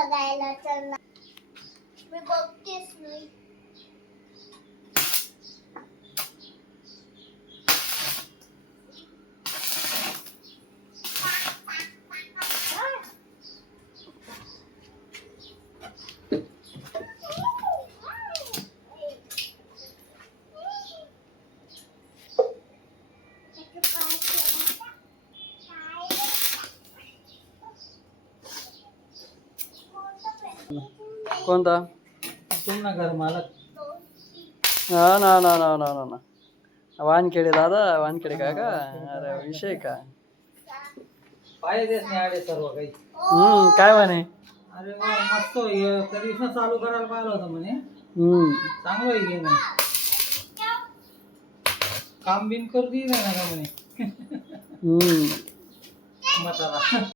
बघायला चल ना. मी बघतेच नाही. कोणता? तुम ना घर मालक. ना ना ना ना ना ना ना वानखेडे दादा, वानखेडे काका. अरे विषय का? पाहिजेच नाही आले सर्व काही. काय म्हणे? अरे वा मस्त कधीच चालू करायला पाहिलं होतं म्हणे. चांगलं आहे गेम. काम बिन करू दे नाही ना का म्हणे. म्हातारा